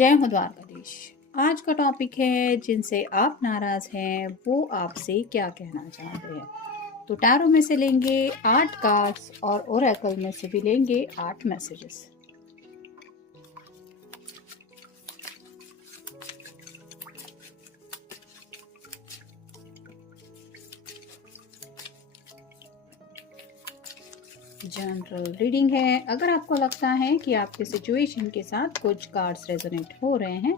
जय हो द्वारकाधीश। आज का टॉपिक है जिनसे आप नाराज हैं वो आपसे क्या कहना चाहते हैं। तो टैरो में से लेंगे 8 कार्ड्स और ओरेकल में से भी लेंगे 8 मैसेजेस। जनरल रीडिंग है। अगर आपको लगता है कि आपके सिचुएशन के साथ कुछ कार्ड्स रेजोनेट हो रहे हैं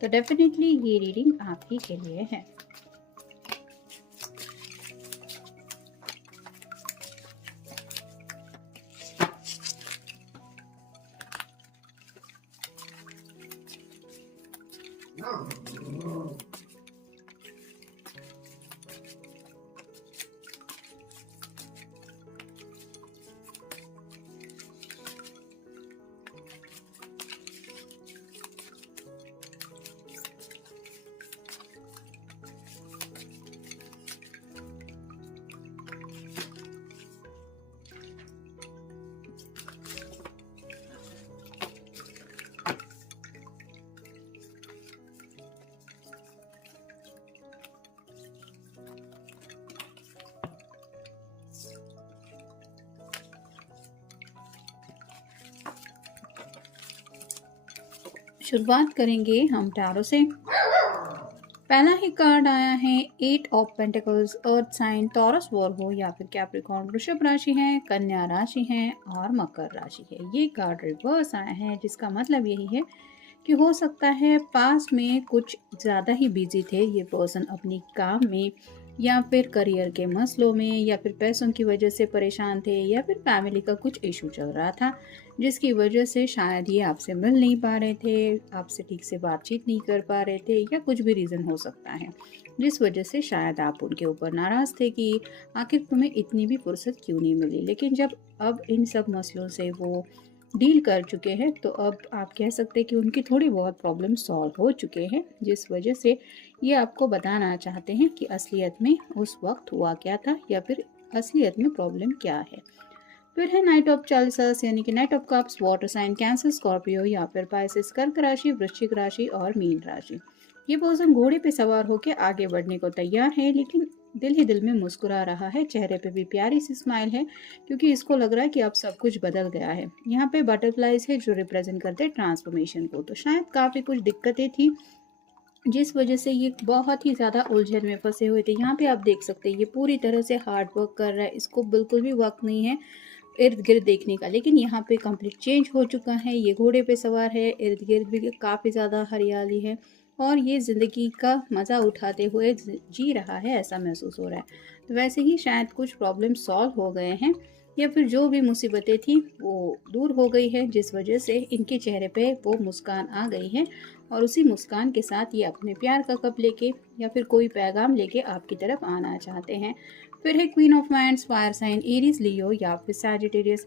तो डेफिनेटली ये रीडिंग आपही के लिए है। शुरुआत करेंगे हम टैरो से। पहला ही कार्ड आया है 8 of pentacles. Earth sign Taurus Virgo या फिर कैप्रिकॉर्न वृषभ राशि है, कन्या राशि है और मकर राशि है। ये कार्ड रिवर्स आया है जिसका मतलब यही है कि हो सकता है पास्ट में कुछ ज़्यादा ही बिजी थे ये पर्सन अपनी काम में या फिर करियर के मसलों में या फिर पैसों की वजह से परेशान थे या फिर फैमिली का कुछ इशू चल रहा था जिसकी वजह से शायद ये आपसे मिल नहीं पा रहे थे, आपसे ठीक से बातचीत नहीं कर पा रहे थे या कुछ भी रीज़न हो सकता है जिस वजह से शायद आप उनके ऊपर नाराज़ थे कि आखिर तुम्हें इतनी भी फुर्सत क्यों नहीं मिली। लेकिन जब अब इन सब मसलों से वो डील कर चुके हैं तो अब आप कह सकते हैं कि उनकी थोड़ी बहुत प्रॉब्लम सॉल्व हो चुके हैं जिस वजह से ये आपको बताना चाहते हैं कि असलियत में उस वक्त हुआ क्या था या फिर असलियत में प्रॉब्लम क्या है। फिर है नाइट ऑफ चालिसस यानी कि knight of cups, water sign Cancer, Scorpio या फिर पाइसेस, कर्क राशि, वृश्चिक राशि और मीन राशि। ये पर्सन घोड़े पे सवार होकर आगे बढ़ने को तैयार है लेकिन दिल ही दिल में मुस्कुरा रहा है, चेहरे पे भी प्यारी सी स्माइल है क्योंकि इसको लग रहा है कि अब सब कुछ बदल गया है। यहाँ पे बटरफ्लाइज है जो रिप्रेजेंट करते हैं ट्रांसफॉर्मेशन को। तो शायद काफ़ी कुछ दिक्कतें थी जिस वजह से ये बहुत ही ज़्यादा उलझन में फंसे हुए थे। यहाँ पे आप देख सकते हैं ये पूरी तरह से हार्ड वर्क कर रहा है, इसको बिल्कुल भी वक्त नहीं है इर्द गिर्द देखने का। लेकिन यहाँ पे कंप्लीट चेंज हो चुका है, ये घोड़े पे सवार है, इर्द गिर्द भी काफ़ी ज़्यादा हरियाली है और ये ज़िंदगी का मज़ा उठाते हुए जी रहा है ऐसा महसूस हो रहा है। तो वैसे ही शायद कुछ प्रॉब्लम सॉल्व हो गए हैं या फिर जो भी मुसीबतें थी वो दूर हो गई है जिस वजह से इनके चेहरे पे वो मुस्कान आ गई है और उसी मुस्कान के साथ ये अपने प्यार का कप लेके या फिर कोई पैगाम लेके आपकी तरफ आना चाहते हैं। फिर है queen of wands, fire sign Aries, Leo या फिर सैजिटेरियस,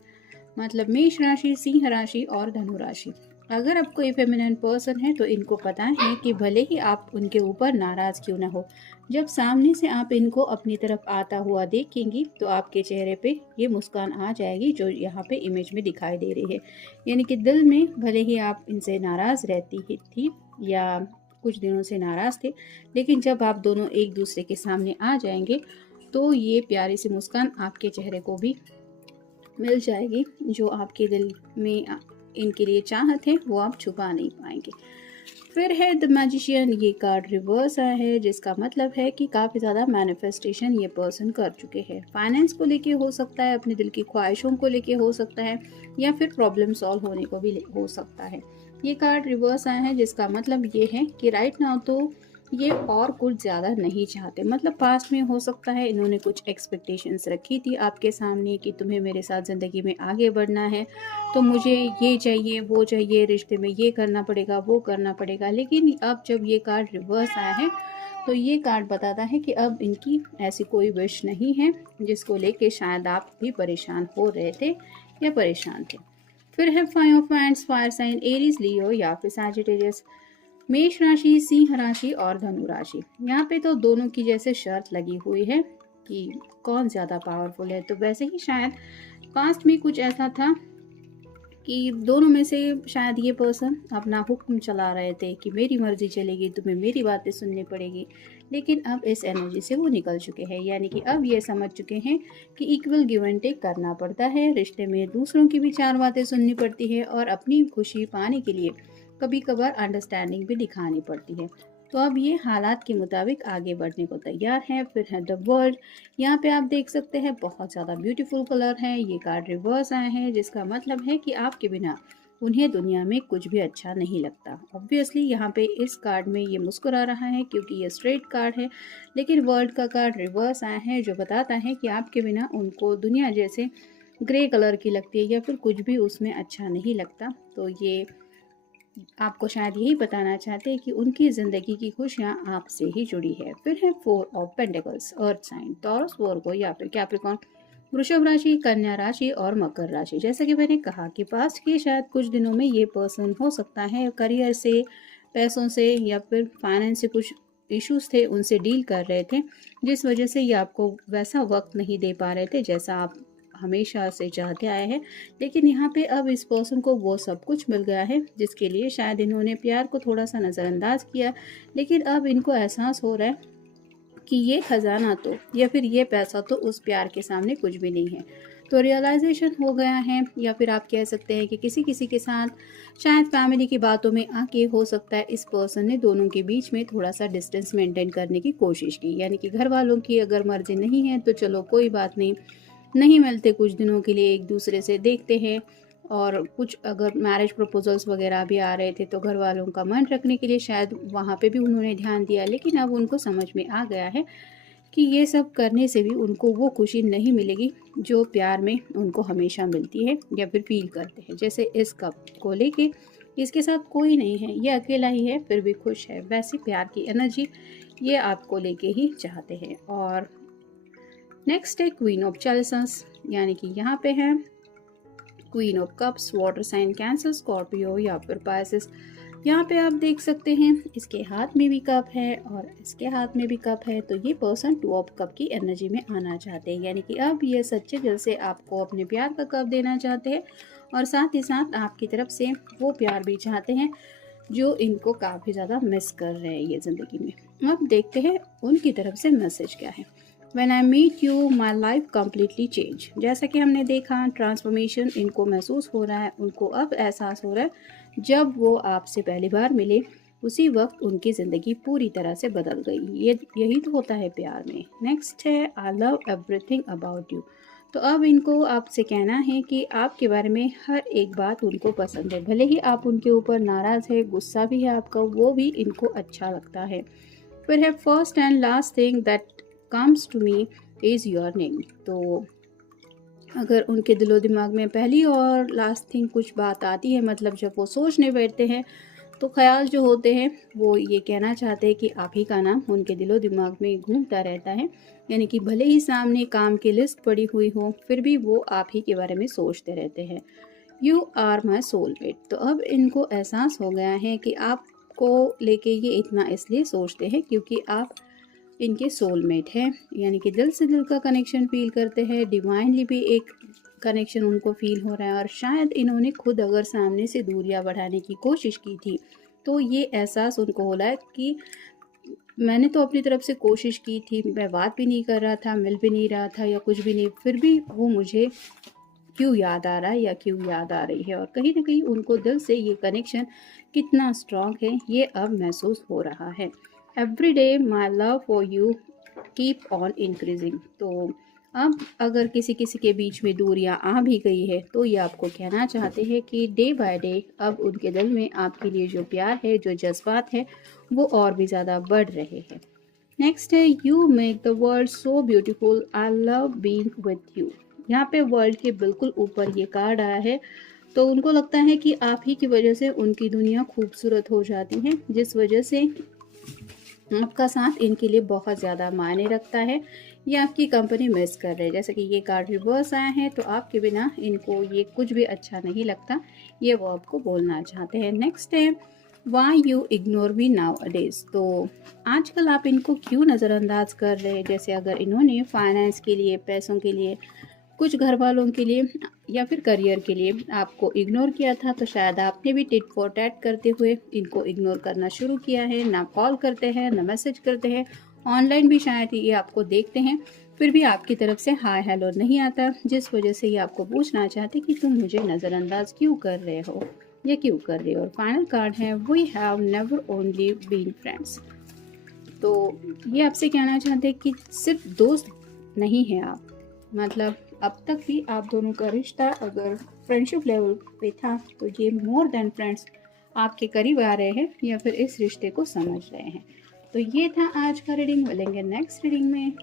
मतलब मेष राशि, सिंह राशि और धनु राशि। अगर आप कोई फेमिनिन पर्सन है तो इनको पता है कि भले ही आप उनके ऊपर नाराज क्यों ना हो, जब सामने से आप इनको अपनी तरफ आता हुआ देखेंगी तो आपके चेहरे पे ये मुस्कान आ जाएगी जो यहाँ पे इमेज में दिखाई दे रही है। यानी कि दिल में भले ही आप इनसे नाराज रहती ही थी या कुछ दिनों से नाराज थे, लेकिन जब आप दोनों एक दूसरे के सामने आ जाएंगे तो ये प्यारी सी मुस्कान आपके चेहरे को भी मिल जाएगी। जो आपके दिल में इनके लिए चाहत है वो आप छुपा नहीं पाएंगे। फिर है द मैजिशियन, ये कार्ड रिवर्स आया है जिसका मतलब है कि काफ़ी ज़्यादा मैनिफेस्टेशन ये पर्सन कर चुके हैं। फाइनेंस को लेके हो सकता है, अपने दिल की ख्वाहिशों को लेके हो सकता है या फिर प्रॉब्लम सॉल्व होने को भी हो सकता है। ये कार्ड रिवर्स आया है जिसका मतलब ये है कि राइट नाउ तो ये और कुछ ज़्यादा नहीं चाहते। मतलब पास्ट में हो सकता है इन्होंने कुछ एक्सपेक्टेशंस रखी थी आपके सामने कि तुम्हें मेरे साथ ज़िंदगी में आगे बढ़ना है तो मुझे ये चाहिए वो चाहिए, रिश्ते में ये करना पड़ेगा वो करना पड़ेगा। लेकिन अब जब ये कार्ड रिवर्स आया है तो ये कार्ड बताता है कि अब इनकी ऐसी कोई विश नहीं है जिसको लेके शायद आप भी परेशान हो रहे थे या परेशान थे। फिर है five of wands, fire sign Aries, Leo या फिर सैजिटेरियस, मेष राशि, सिंह राशि और धनु राशि। यहाँ पे तो दोनों की जैसे शर्त लगी हुई है कि कौन ज़्यादा पावरफुल है। तो वैसे ही शायद पास्ट में कुछ ऐसा था कि दोनों में से शायद ये पर्सन अपना हुक्म चला रहे थे कि मेरी मर्ज़ी चलेगी, तुम्हें मेरी बातें सुननी पड़ेगी। लेकिन अब इस एनर्जी से वो निकल चुके हैं, यानी कि अब ये समझ चुके हैं कि इक्वल गिव एंड टेक करना पड़ता है। रिश्ते में दूसरों की भी 4 बातें सुननी पड़ती है और अपनी खुशी पाने के लिए कभी-कभार अंडरस्टैंडिंग भी दिखानी पड़ती है। तो अब ये हालात के मुताबिक आगे बढ़ने को तैयार है। फिर है द वर्ल्ड। यहाँ पे आप देख सकते हैं बहुत ज़्यादा ब्यूटीफुल कलर है। ये कार्ड रिवर्स आए हैं, जिसका मतलब है कि आपके बिना उन्हें दुनिया में कुछ भी अच्छा नहीं लगता। ऑब्वियसली यहाँ पे इस कार्ड में ये मुस्कुरा रहा है क्योंकि ये स्ट्रेट कार्ड है, लेकिन वर्ल्ड का कार्ड रिवर्स आया है जो बताता है कि आपके बिना उनको दुनिया जैसे ग्रे कलर की लगती है या फिर कुछ भी उसमें अच्छा नहीं लगता। तो ये आपको शायद यही बताना चाहते हैं कि उनकी ज़िंदगी की खुशियाँ आपसे ही जुड़ी है। फिर है 4 of pentacles, earth sign, Taurus, Virgo या फिर कैप्रिकॉर्न, वृषभ राशि, कन्या राशि और मकर राशि। जैसा कि मैंने कहा कि पास्ट के शायद कुछ दिनों में ये पर्सन हो सकता है करियर से, पैसों से या फिर फाइनेंस से कुछ इश्यूज थे उनसे डील कर रहे थे, जिस वजह से ये आपको वैसा वक्त नहीं दे पा रहे थे जैसा आप हमेशा से चाहते आए हैं। लेकिन यहाँ पे अब इस पर्सन को वो सब कुछ मिल गया है जिसके लिए शायद इन्होंने प्यार को थोड़ा सा नज़रअंदाज किया, लेकिन अब इनको एहसास हो रहा है कि ये खजाना तो या फिर ये पैसा तो उस प्यार के सामने कुछ भी नहीं है। तो रियलाइजेशन हो गया है, या फिर आप कह सकते हैं कि किसी किसी के साथ शायद फैमिली की बातों में आके हो सकता है इस पर्सन ने दोनों के बीच में थोड़ा सा डिस्टेंस मेंटेन करने की कोशिश की, यानी कि घर वालों की अगर मर्जी नहीं है तो चलो कोई बात नहीं, नहीं मिलते कुछ दिनों के लिए एक दूसरे से, देखते हैं। और कुछ अगर मैरिज प्रपोजल्स वगैरह भी आ रहे थे तो घर वालों का मन रखने के लिए शायद वहाँ पे भी उन्होंने ध्यान दिया, लेकिन अब उनको समझ में आ गया है कि ये सब करने से भी उनको वो खुशी नहीं मिलेगी जो प्यार में उनको हमेशा मिलती है या फिर फील करते हैं। जैसे इस कप को लेके इसके साथ कोई नहीं है, ये अकेला ही है फिर भी खुश है, वैसी प्यार की एनर्जी ये आपको लेके ही चाहते हैं। और नेक्स्ट है क्वीन ऑफ चैलिसंस, यानी कि यहाँ पे है queen of cups, water sign, Cancer, Scorpio या फिर पाइसेस। यहाँ पे आप देख सकते हैं इसके हाथ में भी कप है और इसके हाथ में भी कप है, तो ये पर्सन 2 ऑफ कप की एनर्जी में आना चाहते हैं, यानी कि अब ये सच्चे दिल से आपको अपने प्यार का कप देना चाहते हैं और साथ ही साथ आपकी तरफ से वो प्यार भी चाहते हैं जो इनको काफ़ी ज़्यादा मिस कर रहे हैं ये ज़िंदगी में। अब देखते हैं उनकी तरफ से मैसेज क्या है। When I meet you, my life completely change। जैसा कि हमने देखा ट्रांसफॉर्मेशन इनको महसूस हो रहा है, उनको अब एहसास हो रहा है जब वो आपसे पहली बार मिले उसी वक्त उनकी ज़िंदगी पूरी तरह से बदल गई। ये यही तो होता है प्यार में। नेक्स्ट है I love everything about you. तो अब इनको आपसे कहना है कि आपके बारे में हर एक बात उनको पसंद है, भले ही आप उनके ऊपर नाराज़ है, गुस्सा भी है आपका, वो भी इनको अच्छा लगता है। फिर है first and last thing that comes to me is your name. तो अगर उनके दिलो दिमाग में पहली और लास्ट थिंग कुछ बात आती है, मतलब जब वो सोचने बैठते हैं तो ख्याल जो होते हैं वो ये कहना चाहते हैं कि आप ही का नाम उनके दिलो दिमाग में घूमता रहता है, यानी कि भले ही सामने काम की लिस्ट पड़ी हुई हो फिर भी वो आप ही के बारे में सोचते रहते हैं। You are my soulmate. तो अब इनको एहसास हो गया है कि आपको लेके ये इतना इसलिए सोचते हैं क्योंकि आप इनके सोलमेट हैं, यानी कि दिल से दिल का कनेक्शन फील करते हैं, डिवाइनली भी एक कनेक्शन उनको फील हो रहा है। और शायद इन्होंने खुद अगर सामने से दूरियां बढ़ाने की कोशिश की थी तो ये एहसास उनको हो रहा है कि मैंने तो अपनी तरफ से कोशिश की थी, मैं बात भी नहीं कर रहा था, मिल भी नहीं रहा था या कुछ भी नहीं, फिर भी वो मुझे क्यों याद आ रहा है या क्यों याद आ रही है। और कहीं ना कहीं उनको दिल से ये कनेक्शन कितना स्ट्रांग है ये अब महसूस हो रहा है। Every day my love for you keep on increasing. तो अब अगर किसी किसी के बीच में दूरियां आ भी गई है तो ये आपको कहना चाहते हैं कि डे बाय डे अब उनके दिल में आपके लिए जो प्यार है, जो जज्बात है, वो और भी ज़्यादा बढ़ रहे हैं। नेक्स्ट है you make the world so beautiful, I love being with you. यहाँ पे वर्ल्ड के बिल्कुल ऊपर ये कार्ड आया है, तो उनको लगता है कि आप ही की वजह से उनकी दुनिया खूबसूरत हो जाती है, जिस वजह से आपका साथ इनके लिए बहुत ज़्यादा मायने रखता है। ये आपकी कंपनी मिस कर रहे हैं। जैसे कि ये कार्ड रिवर्स आया है तो आपके बिना इनको ये कुछ भी अच्छा नहीं लगता, ये वो आपको बोलना चाहते हैं। नेक्स्ट है why you ignore me now अडेज। तो आजकल आप इनको क्यों नज़रअंदाज कर रहे हैं। जैसे अगर इन्होंने फाइनेंस के लिए, पैसों के लिए कुछ घर वालों के लिए या फिर करियर के लिए आपको इग्नोर किया था, तो शायद आपने भी टिट फॉर टैट करते हुए इनको इग्नोर करना शुरू किया है। ना कॉल करते हैं, ना मैसेज करते हैं, ऑनलाइन भी शायद ये आपको देखते हैं, फिर भी आपकी तरफ से हाय हेलो नहीं आता, जिस वजह से ये आपको पूछना चाहते कि तुम मुझे नज़रअंदाज क्यों कर रहे हो या क्यों कर रही हो। और फाइनल कार्ड है we have never only been friends. तो ये आपसे कहना चाहते हैं कि सिर्फ दोस्त नहीं है आप, मतलब अब तक भी आप दोनों का रिश्ता अगर फ्रेंडशिप लेवल पे था, तो ये मोर देन फ्रेंड्स आपके करीब आ रहे हैं या फिर इस रिश्ते को समझ रहे हैं। तो ये था आज का रीडिंग। मिलेंगे नेक्स्ट रीडिंग में।